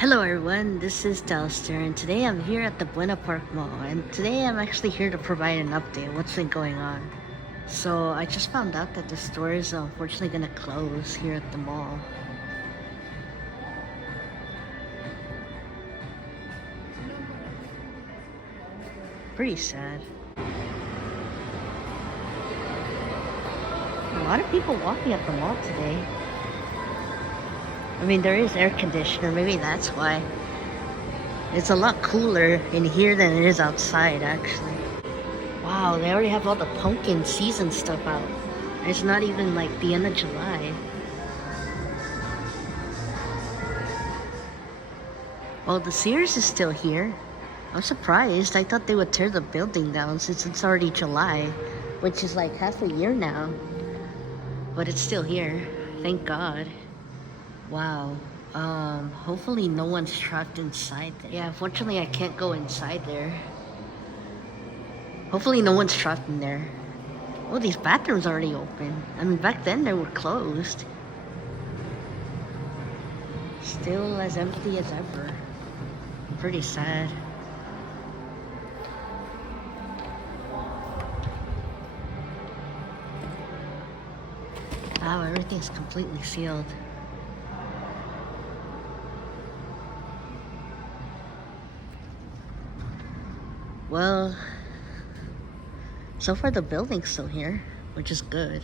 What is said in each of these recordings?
Hello everyone, this is Dalster and today I'm here at the Buena Park Mall and today I'm actually here to provide an update on what's been going on. So I just found out that the store is unfortunately going to close here at the mall. Pretty sad. A lot of people walking at the mall today. I mean, there is air conditioner, maybe that's why. It's a lot cooler in here than it is outside, actually. Wow, they already have all the pumpkin season stuff out. It's not even like the end of July. Well, the Sears is still here. I'm surprised. I thought they would tear the building down since it's already July, which is like half a year now. But it's still here. Thank God. Wow. Hopefully no one's trapped inside there. Yeah, unfortunately I can't go inside there. Hopefully no one's trapped in there. Oh, these bathrooms are already open. I mean, back then they were closed. Still as empty as ever. Pretty sad. Wow, everything's completely sealed. Well, so far the building's still here, which is good.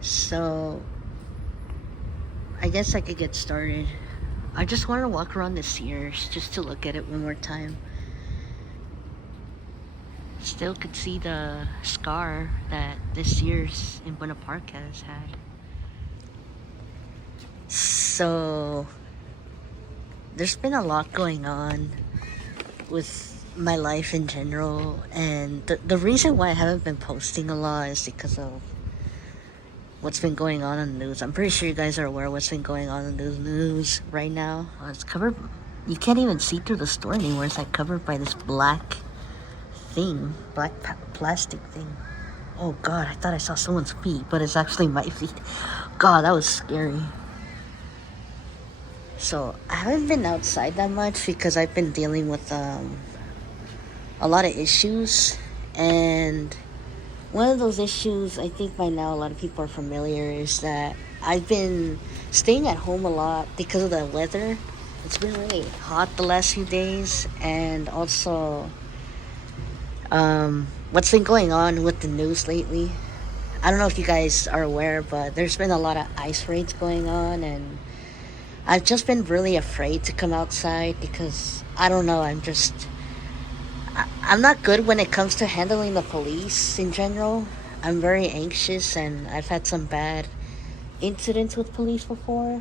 So, I guess I could get started. I just want to walk around the Sears just to look at it one more time. Still could see the scar that this Sears in Buena Park has had. So, there's been a lot going on with my life in general, and the reason why I haven't been posting a lot is because of what's been going on in the news. I'm pretty sure you guys are aware of what's been going on in the news right now. It's covered, you can't even see through the store anymore. It's like covered by this black thing, plastic thing. Oh God, I thought I saw someone's feet, but it's actually my feet. God, that was scary. So I haven't been outside that much because I've been dealing with a lot of issues, and one of those issues, I think by now a lot of people are familiar, is that I've been staying at home a lot because of the weather. It's been really hot the last few days, and also what's been going on with the news lately. I don't know if you guys are aware, but there's been a lot of ice raids going on, and I've just been really afraid to come outside because, I don't know, I'm not good when it comes to handling the police in general. I'm very anxious, and I've had some bad incidents with police before.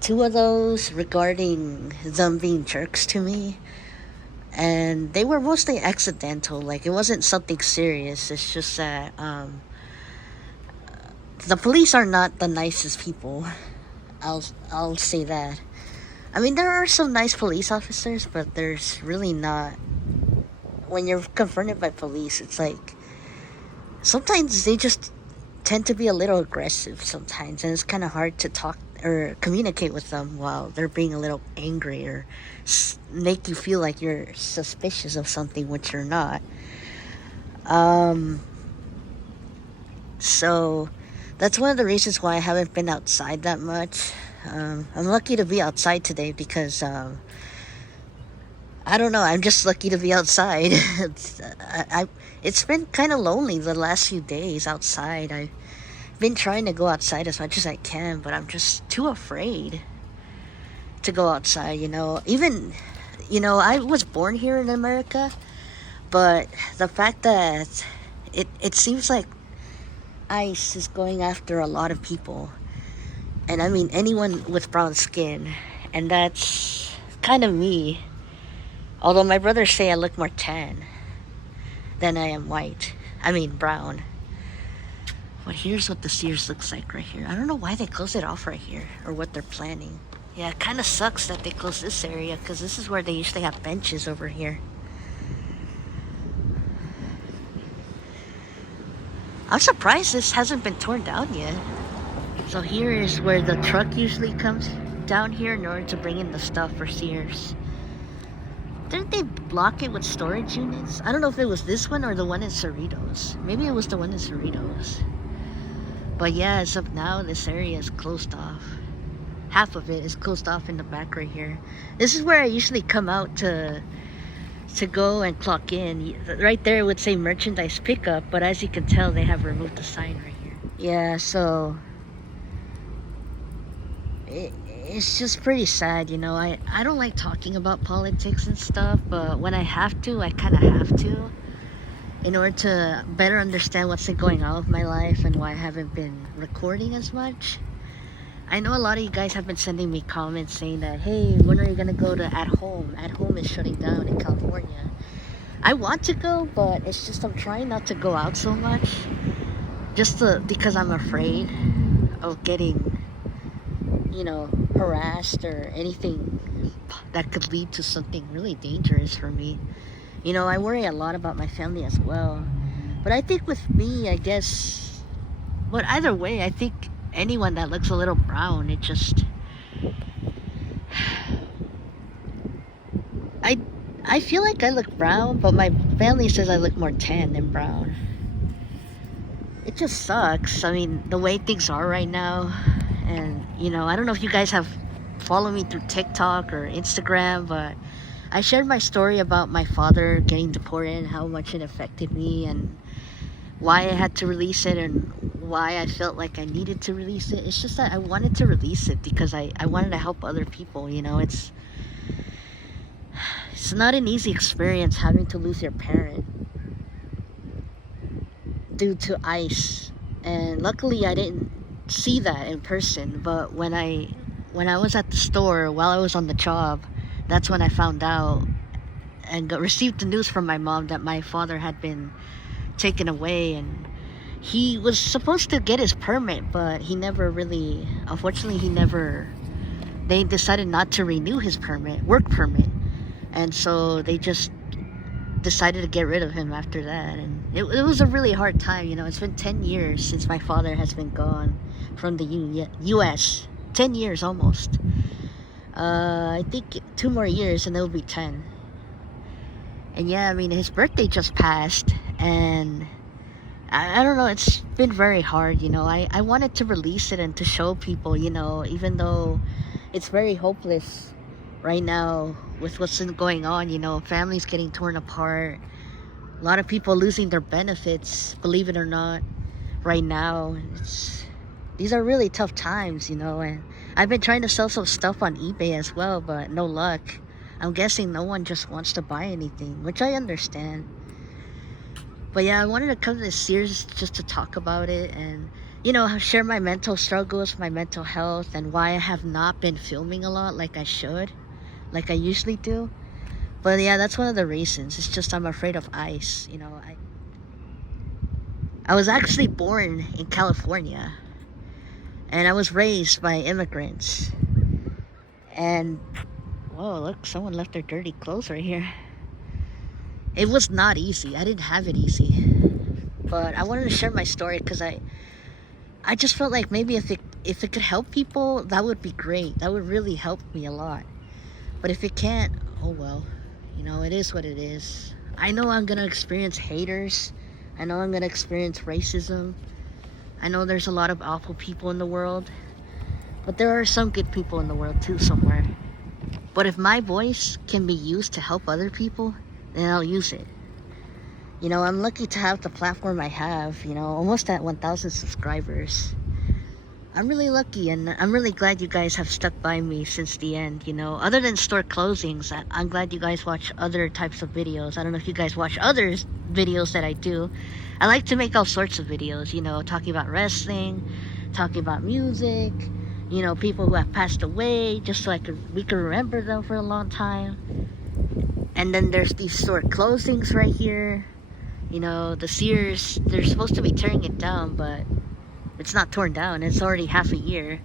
2 of those regarding them being jerks to me. And they were mostly accidental, like it wasn't something serious. It's just that the police are not the nicest people. I'll say that. I mean, there are some nice police officers, but there's really not. When you're confronted by police, it's like sometimes they just tend to be a little aggressive sometimes, and it's kind of hard to talk or communicate with them while they're being a little angry or make you feel like you're suspicious of something, which you're not. So that's one of the reasons why I haven't been outside that much. I'm lucky to be outside today because I don't know, I'm just lucky to be outside. It's been kind of lonely the last few days outside. I've been trying to go outside as much as I can, but I'm just too afraid to go outside, Even, I was born here in America, but the fact that it seems like ICE is going after a lot of people, and I mean anyone with brown skin, and that's kind of me. Although my brothers say I look more tan than I am white. I mean brown. But here's what the Sears looks like right here. I don't know why they closed it off right here, or what they're planning. Yeah, it kind of sucks that they closed this area, because this is where they usually have benches over here. I'm surprised this hasn't been torn down yet. So here is where the truck usually comes. down here in order to bring in the stuff for Sears. Didn't they block it with storage units? I don't know if it was this one or the one in Cerritos. Maybe it was the one in Cerritos. But yeah, as of now, this area is closed off. Half of it is closed off in the back right here. This is where I usually come out to go and clock in. Right there it would say merchandise pickup, but as you can tell, they have removed the sign right here. Yeah, so it's just pretty sad, you know. I don't like talking about politics and stuff, but when I have to, I kind of have to, in order to better understand what's been going on with my life and why I haven't been recording as much. I know a lot of you guys have been sending me comments saying that, hey, when are you gonna go to At Home? At Home is shutting down in California. I want to go, but it's just I'm trying not to go out so much, because I'm afraid of getting, you know, harassed or anything that could lead to something really dangerous for me. You know, I worry a lot about my family as well. But I think with me, I guess, but either way, I think anyone that looks a little brown, it just, I feel like I look brown, but my family says I look more tan than brown. It just sucks. I mean, the way things are right now. And, you know, I don't know if you guys have followed me through TikTok or Instagram, but I shared my story about my father getting deported and how much it affected me and why I had to release it and why I felt like I needed to release it. It's just that I wanted to release it because I wanted to help other people, you know. It's not an easy experience having to lose your parent due to ICE. And luckily I didn't see that in person, but when I was at the store while I was on the job, that's when I found out and received the news from my mom that my father had been taken away, and he was supposed to get his permit, but he never really, unfortunately they decided not to renew his work permit, and so they just decided to get rid of him after that. And it was a really hard time, you know. It's been 10 years since my father has been gone from the US. 10 years almost. I think 2 more years and it'll be 10. And yeah, I mean, his birthday just passed, and I don't know, it's been very hard, you know. I wanted to release it and to show people, you know, even though it's very hopeless right now with what's been going on, you know, families getting torn apart, a lot of people losing their benefits, believe it or not, right now. These are really tough times, you know, and I've been trying to sell some stuff on eBay as well, but no luck. I'm guessing no one just wants to buy anything, which I understand. But yeah, I wanted to come to Sears just to talk about it and, you know, share my mental struggles, my mental health, and why I have not been filming a lot like I should, like I usually do. But yeah, that's one of the reasons. It's just I'm afraid of ICE, you know. I was actually born in California, and I was raised by immigrants. And whoa, look, someone left their dirty clothes right here. It was not easy. I didn't have it easy. But I wanted to share my story because I just felt like maybe if it could help people, that would be great. That would really help me a lot. But if it can't, oh well. You know, it is what it is. I know I'm gonna experience haters. I know I'm gonna experience racism. I know there's a lot of awful people in the world. But there are some good people in the world too somewhere. But if my voice can be used to help other people, then I'll use it. You know, I'm lucky to have the platform I have, you know, almost at 1,000 subscribers. I'm really lucky, and I'm really glad you guys have stuck by me since the end, you know. Other than store closings, I'm glad you guys watch other types of videos. I don't know if you guys watch other videos that I do. I like to make all sorts of videos, you know, talking about wrestling, talking about music, you know, people who have passed away, just so we can remember them for a long time. And then there's these store closings right here. You know, the Sears, they're supposed to be tearing it down, but it's not torn down. It's already half a year.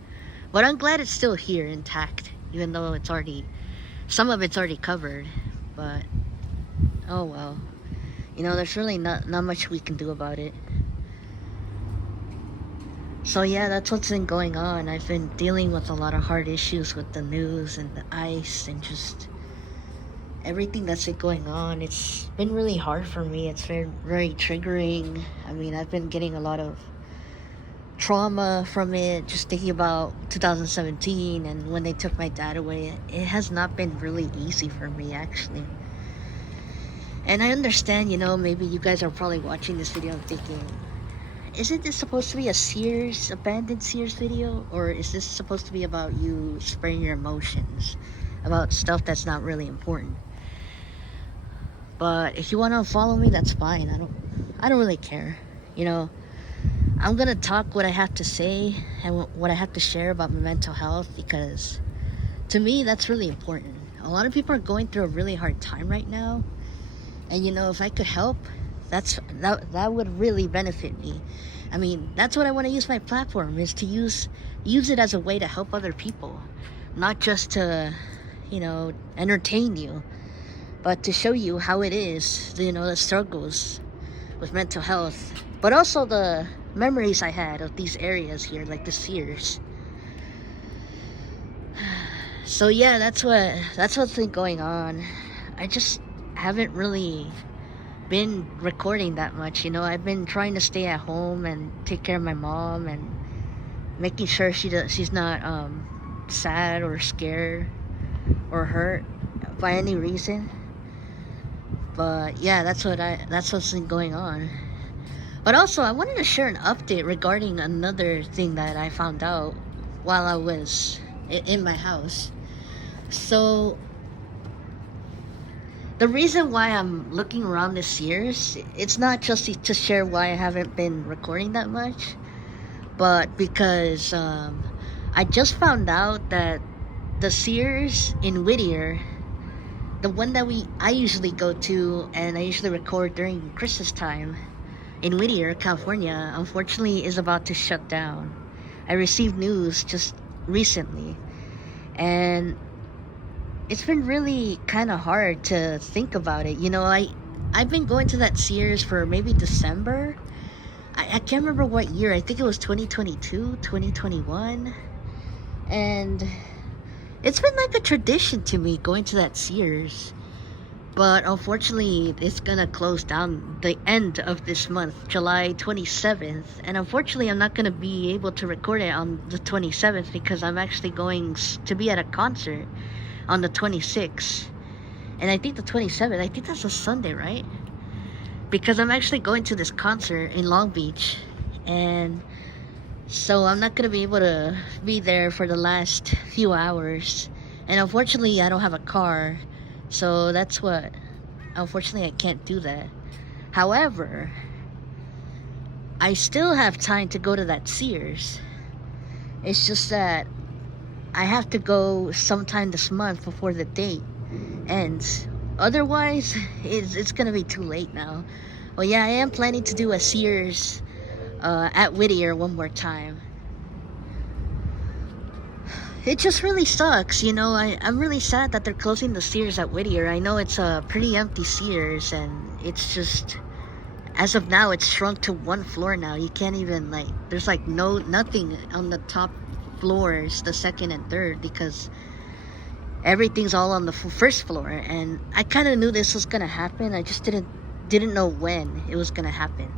But I'm glad it's still here intact, even though some of it's already covered. But oh well. You know, there's really not much we can do about it. So yeah, that's what's been going on. I've been dealing with a lot of hard issues with the news and the ice and just everything that's been going on. It's been really hard for me. It's been very triggering. I mean, I've been getting a lot of trauma from it, just thinking about 2017 and when they took my dad away. It has not been really easy for me, actually. And I understand, maybe you guys are probably watching this video and thinking, isn't this supposed to be a abandoned Sears video? Or is this supposed to be about you spraying your emotions about stuff that's not really important? But if you want to follow me, that's fine. I don't really care. I'm gonna talk what I have to say and what I have to share about my mental health, because to me that's really important. A lot of people are going through a really hard time right now, and if I could help, that would really benefit me. I mean, that's what I want to use my platform, is to use it as a way to help other people, not just to entertain you, but to show you how it is, the struggles with mental health, but also the memories I had of these areas here, like the Sears. So yeah, that's what's been going on. I just haven't really been recording that much. I've been trying to stay at home and take care of my mom and making sure she's not sad or scared or hurt by any reason. But yeah, that's what's been going on. But also, I wanted to share an update regarding another thing that I found out while I was in my house. So, the reason why I'm looking around this Sears, it's not just to share why I haven't been recording that much, but because I just found out that the Sears in Whittier, the one that I usually go to and I usually record during Christmas time, in Whittier, California, unfortunately is about to shut down. I received news just recently, and it's been really kind of hard to think about it. I've been going to that Sears for maybe December. I can't remember what year. I think it was 2022, 2021. And it's been like a tradition to me going to that Sears. But unfortunately, it's gonna close down the end of this month, July 27th. And unfortunately, I'm not gonna be able to record it on the 27th because I'm actually going to be at a concert on the 26th. And I think the 27th, I think that's a Sunday, right? Because I'm actually going to this concert in Long Beach. And so I'm not gonna be able to be there for the last few hours. And unfortunately, I don't have a car. So unfortunately I can't do that. However, I still have time to go to that Sears. It's just that I have to go sometime this month before the date ends. Otherwise, it's gonna be too late now. Well, yeah, I am planning to do a Sears at Whittier one more time. It just really sucks, I'm really sad that they're closing the Sears at Whittier. I know it's a pretty empty Sears, and it's just, as of now, it's shrunk to one floor now. You can't even, there's nothing on the top floors, the second and third, because everything's all on the first floor. And I kind of knew this was gonna happen. I just didn't know when it was gonna happen.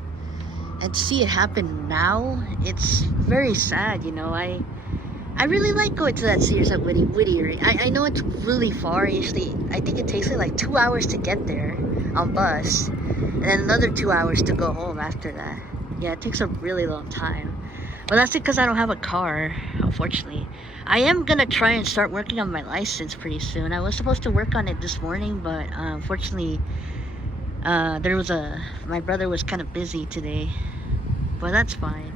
And to see it happen now, it's very sad. I really like going to that Sears at Whittier. I know it's really far. Usually, I think it takes me like 2 hours to get there on bus, and then another 2 hours to go home after that. Yeah, it takes a really long time. But that's because I don't have a car, unfortunately. I am gonna try and start working on my license pretty soon. I was supposed to work on it this morning, but unfortunately, my brother was kind of busy today. But that's fine.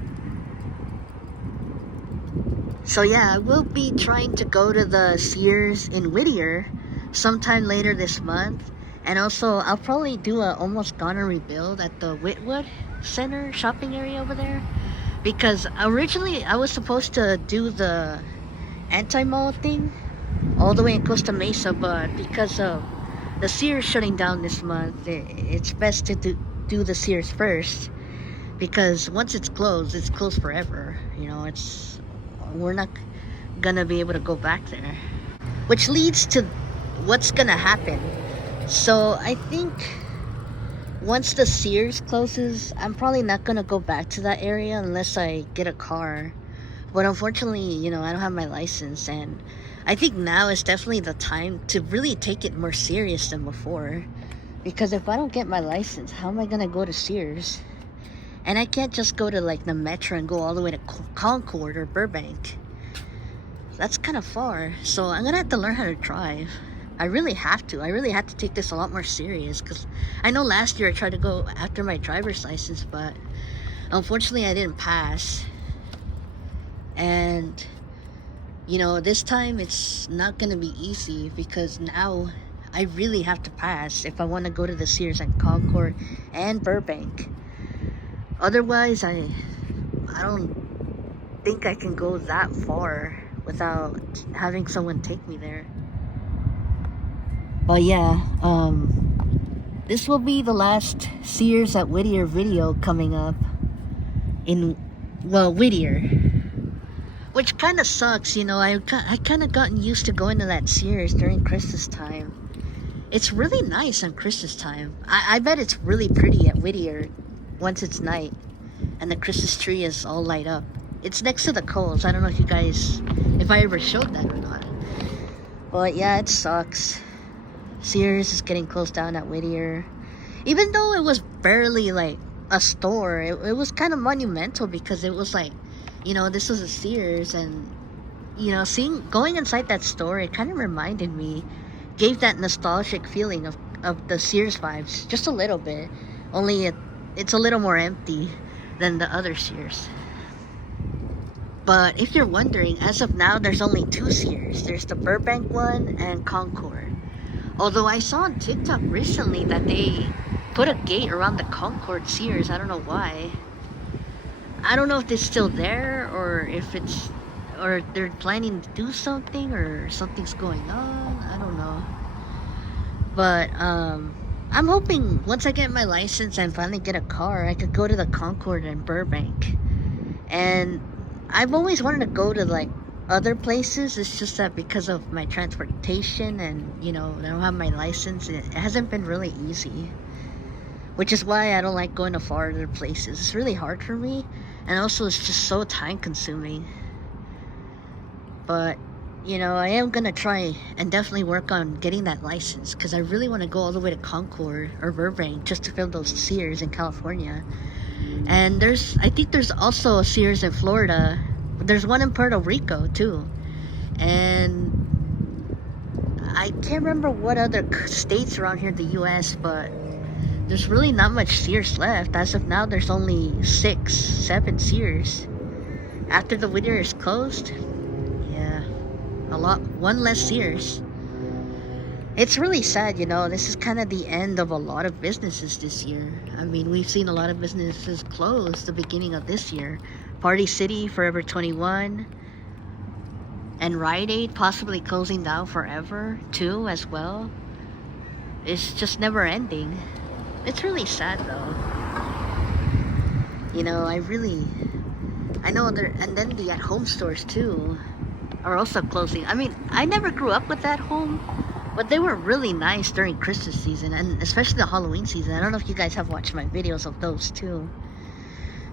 So yeah, I will be trying to go to the Sears in Whittier sometime later this month. And also, I'll probably do a Almost Gonna rebuild at the Whitwood Center shopping area over there. Because originally, I was supposed to do the anti-mall thing all the way in Costa Mesa. But because of the Sears shutting down this month, it's best to do the Sears first. because once it's closed forever. We're not gonna be able to go back there, which leads to what's gonna happen. So I think once the Sears closes, I'm probably not gonna go back to that area unless I get a car. But unfortunately, I don't have my license, and I think now is definitely the time to really take it more serious than before. Because if I don't get my license, how am I gonna go to Sears? And I can't just go to like the Metro and go all the way to Concord or Burbank. That's kind of far. So I'm gonna have to learn how to drive. I really have to. I really have to take this a lot more serious, because I know last year I tried to go after my driver's license, but unfortunately I didn't pass. And this time it's not gonna be easy, because now I really have to pass if I want to go to the Sears and Concord and Burbank. Otherwise, I don't think I can go that far without having someone take me there. But yeah, this will be the last Sears at Whittier video coming up in, Whittier. Which kind of sucks, I kind of gotten used to going to that Sears during Christmas time. It's really nice on Christmas time. I bet it's really pretty at Whittier once it's night and the Christmas tree is all light up. It's next to the Kohl's. I don't know if I ever showed that or not. But yeah, it sucks. Sears is getting closed down at Whittier. Even though it was barely like a store, it was kind of monumental, because it was like, this was a Sears, and going inside that store, it kind of reminded me, gave that nostalgic feeling of the Sears vibes, just a little bit. Only it's a little more empty than the other Sears. But if you're wondering, as of now, there's only 2 Sears. There's the Burbank one and Concord. Although I saw on TikTok recently that they put a gate around the Concord Sears. I don't know why. I don't know if it's still there, or or they're planning to do something, or something's going on. I don't know. But I'm hoping once I get my license and finally get a car, I could go to the Concord and Burbank. And I've always wanted to go to like other places. It's just that because of my transportation and I don't have my license, it hasn't been really easy, which is why I don't like going to farther places. It's really hard for me, and also it's just so time consuming. But I am gonna try and definitely work on getting that license, because I really want to go all the way to Concord or Burbank just to film those Sears in California. And I think there's also a Sears in Florida. There's one in Puerto Rico too, and I can't remember what other states around here in the US, but there's really not much Sears left. As of now, there's only 6, 7 Sears. After the Whittier is closed, yeah, one less Sears. It's really sad, this is kind of the end of a lot of businesses this year. I mean, we've seen a lot of businesses close the beginning of this year. Party City, Forever 21, and Rite Aid possibly closing down forever too as well. It's just never ending. It's really sad though. I know and then the at-home stores too are also closing. I mean, I never grew up with at home, but they were really nice during Christmas season, and especially the Halloween season. I don't know if you guys have watched my videos of those too.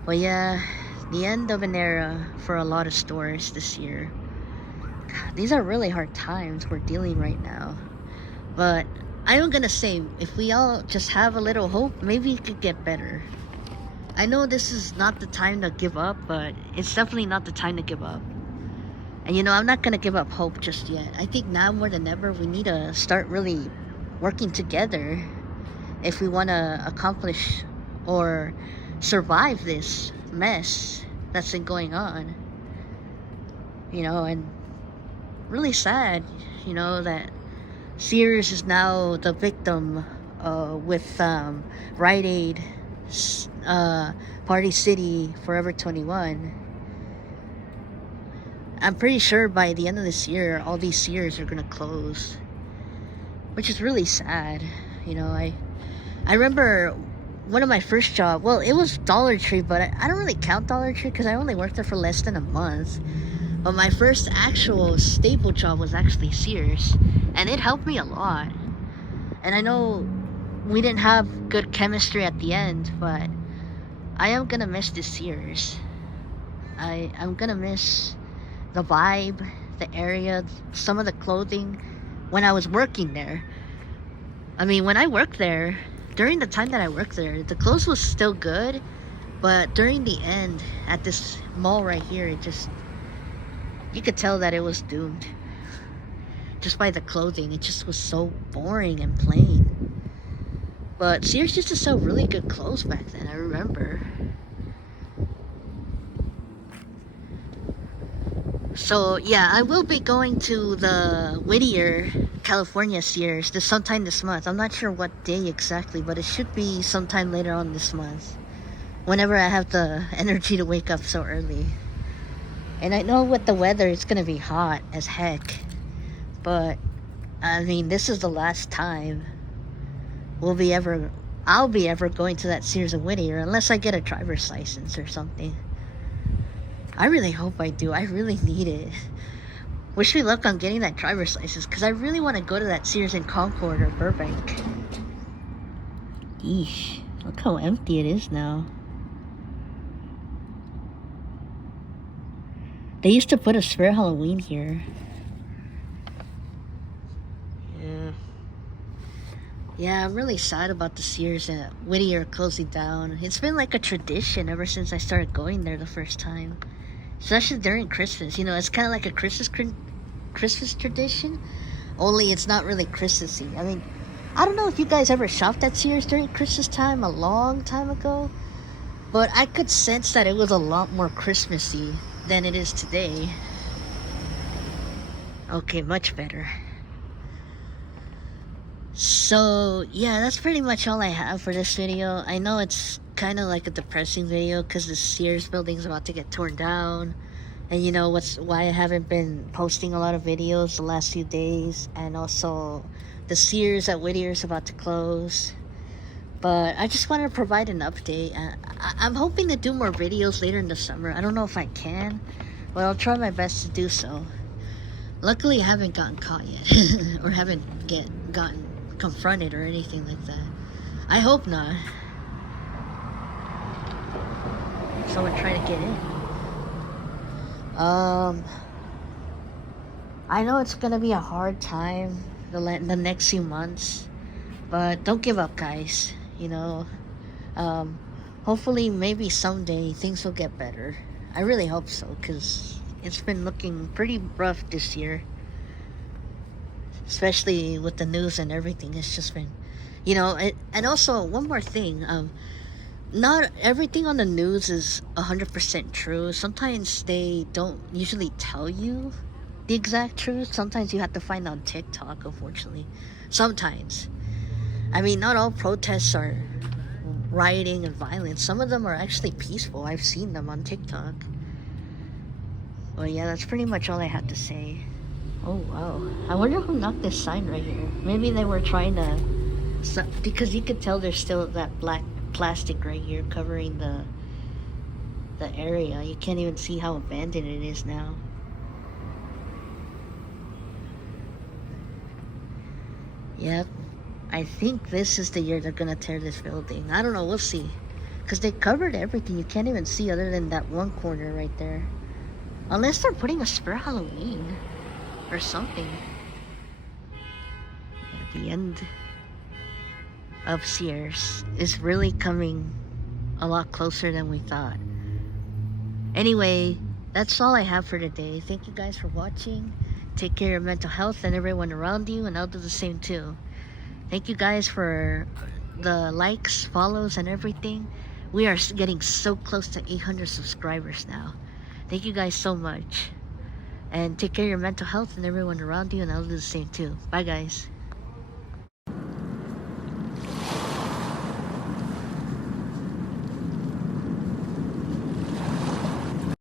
But yeah, the end of an era for a lot of stores this year. God, these are really hard times we're dealing right now. But I am gonna say, if we all just have a little hope, maybe it could get better. I know this is not the time to give up, but it's definitely not the time to give up. And I'm not gonna give up hope just yet. I think now more than ever, we need to start really working together if we want to accomplish or survive this mess that's been going on. And really sad, that Sears is now the victim with Rite Aid, Party City, Forever 21. I'm pretty sure by the end of this year, all these Sears are gonna close, which is really sad. I remember one of my first job, well, it was Dollar Tree, but I don't really count Dollar Tree because I only worked there for less than a month. But my first actual stable job was actually Sears, and it helped me a lot. And I know we didn't have good chemistry at the end, but I am gonna miss the Sears. I'm gonna miss the vibe, the area, some of the clothing when I was working there. I mean, when I worked there, during the time that I worked there, the clothes was still good, but during the end, at this mall right here, it just, you could tell that it was doomed. Just by the clothing, it just was so boring and plain. But Sears used to sell really good clothes back then, I remember. So yeah, I will be going to the Whittier, California Sears sometime this month. I'm not sure what day exactly, but it should be sometime later on this month. Whenever I have the energy to wake up so early. And I know with the weather, it's gonna be hot as heck. But I mean, this is the last time I'll be ever going to that Sears and Whittier, unless I get a driver's license or something. I really hope I do. I really need it. Wish me luck on getting that driver's license, because I really want to go to that Sears in Concord or Burbank. Eesh, look how empty it is now. They used to put a Spare Halloween here. Yeah, I'm really sad about the Sears at Whittier closing down. It's been like a tradition ever since I started going there the first time. Especially during Christmas. You know, it's kind of like a Christmas tradition. Only it's not really Christmassy. I mean, I don't know if you guys ever shopped at Sears during Christmas time a long time ago. But I could sense that it was a lot more Christmassy than it is today. Okay, much better. So yeah, that's pretty much all I have for this video. I know it's kind of like a depressing video because the Sears building is about to get torn down, and you know why I haven't been posting a lot of videos the last few days, and also the Sears at Whittier is about to close. But I just wanted to provide an update. I'm hoping to do more videos later in the summer. I don't know if I can, but I'll try my best to do so. Luckily I haven't gotten caught yet or haven't gotten confronted or anything like that. I hope not. Someone trying to get in. I know it's gonna be a hard time the next few months, but don't give up, guys. You know, hopefully maybe someday things will get better. I really hope so, because it's been looking pretty rough this year. Especially with the news and everything. It's just been, you know, and also one more thing. Not everything on the news is 100% true. Sometimes they don't usually tell you the exact truth. Sometimes you have to find on TikTok, unfortunately. Sometimes. I mean, not all protests are rioting and violence. Some of them are actually peaceful. I've seen them on TikTok. Well, yeah, that's pretty much all I have to say. Oh, wow. I wonder who knocked this sign right here. Maybe they were trying to... because you could tell there's still that black plastic right here covering the area. You can't even see how abandoned it is now. Yep. I think this is the year they're gonna tear this building. I don't know. We'll see. Because they covered everything. You can't even see other than that one corner right there. Unless they're putting a Spare Halloween or something. At the end of Sears is really coming a lot closer than we thought. Anyway, that's all I have for today. Thank you guys for watching. Take care of your mental health and everyone around you, and I'll do the same too. Thank you guys for the likes, follows, and everything. We are getting so close to 800 subscribers now. Thank you guys so much. And take care of your mental health and everyone around you, and I'll do the same too. Bye, guys.